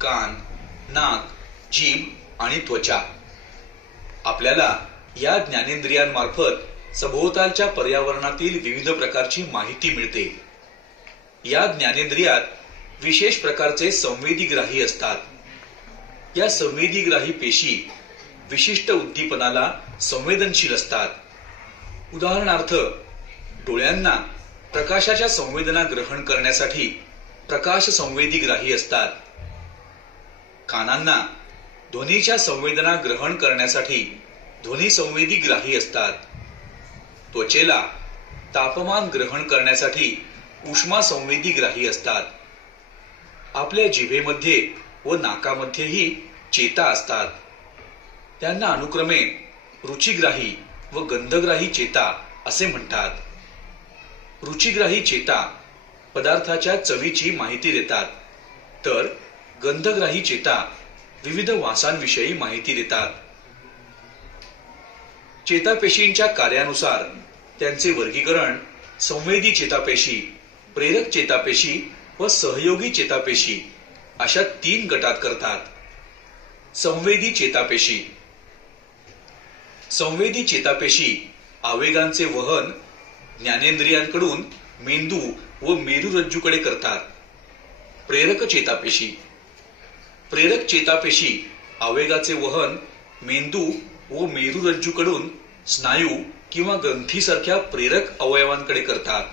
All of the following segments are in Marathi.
कान नाक जीभ आणि त्वचा. आपल्याला या ज्ञानेंद्रियांमार्फत सभोवतालच्या पर्यावरणातील विविध प्रकारची माहिती मिळते. या ज्ञानेंद्रियात विशेष प्रकारचे संवेदीग्राही असतात. या संवेदीग्राही पेशी विशिष्ट उद्दीपनाला संवेदनशील असतात. उदाहरणार्थ डोळ्यांना प्रकाशाच्या संवेदना ग्रहण करण्यासाठी प्रकाश संवेदीग्राही असतात. कानांना ध्वनीच्या संवेदना ग्रहण करण्यासाठी ध्वनी संवेदी ग्राही असतात. त्वचेला तापमान ग्रहण करण्यासाठी उष्मा संवेदी ग्राही असतात. आपल्या जिभेमध्ये व नाकामध्येही चेता असतात. त्यांना अनुक्रमे रुचिग्राही व गंधग्राही चेता असे म्हणतात. रुचिग्राही चेता पदार्थाच्या चवीची माहिती देतात. तर गंधग्राही चेता विविध वासांविषयी माहिती देतात. चेतापेशींच्या कार्यानुसार त्यांचे वर्गीकरण संवेदी चेतापेशी प्रेरक चेतापेशी व सहयोगी चेतापेशी अशा तीन गटात करतात. संवेदी चेतापेशी. संवेदी चेतापेशी आवेगांचे वहन ज्ञानेंद्रियांकडून मेंदू व मेरुरज्जूकडे करतात. प्रेरक चेतापेशी. प्रेरक चेतापेशी आवेगाचे वहन मेंदू व मेरुरज्जूकडून स्नायू किंवा ग्रंथीसारख्या प्रेरक अवयवांकडे करतात.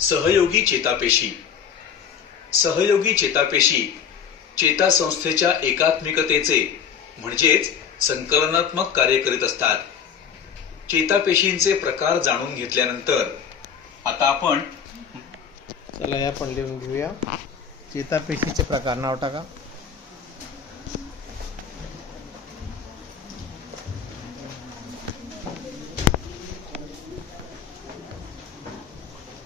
सहयोगी चेतापेशी. सहयोगी चेतापेशी चेतासंस्थेच्या एकात्मिकतेचे म्हणजेच संकलनात्मक कार्य करीत असतात. चेतापेशींचे प्रकार जाणून घेतल्यानंतर आता आपण चला या आपण लिहून घेऊया. चेतापेशीचे प्रकार नाव टाका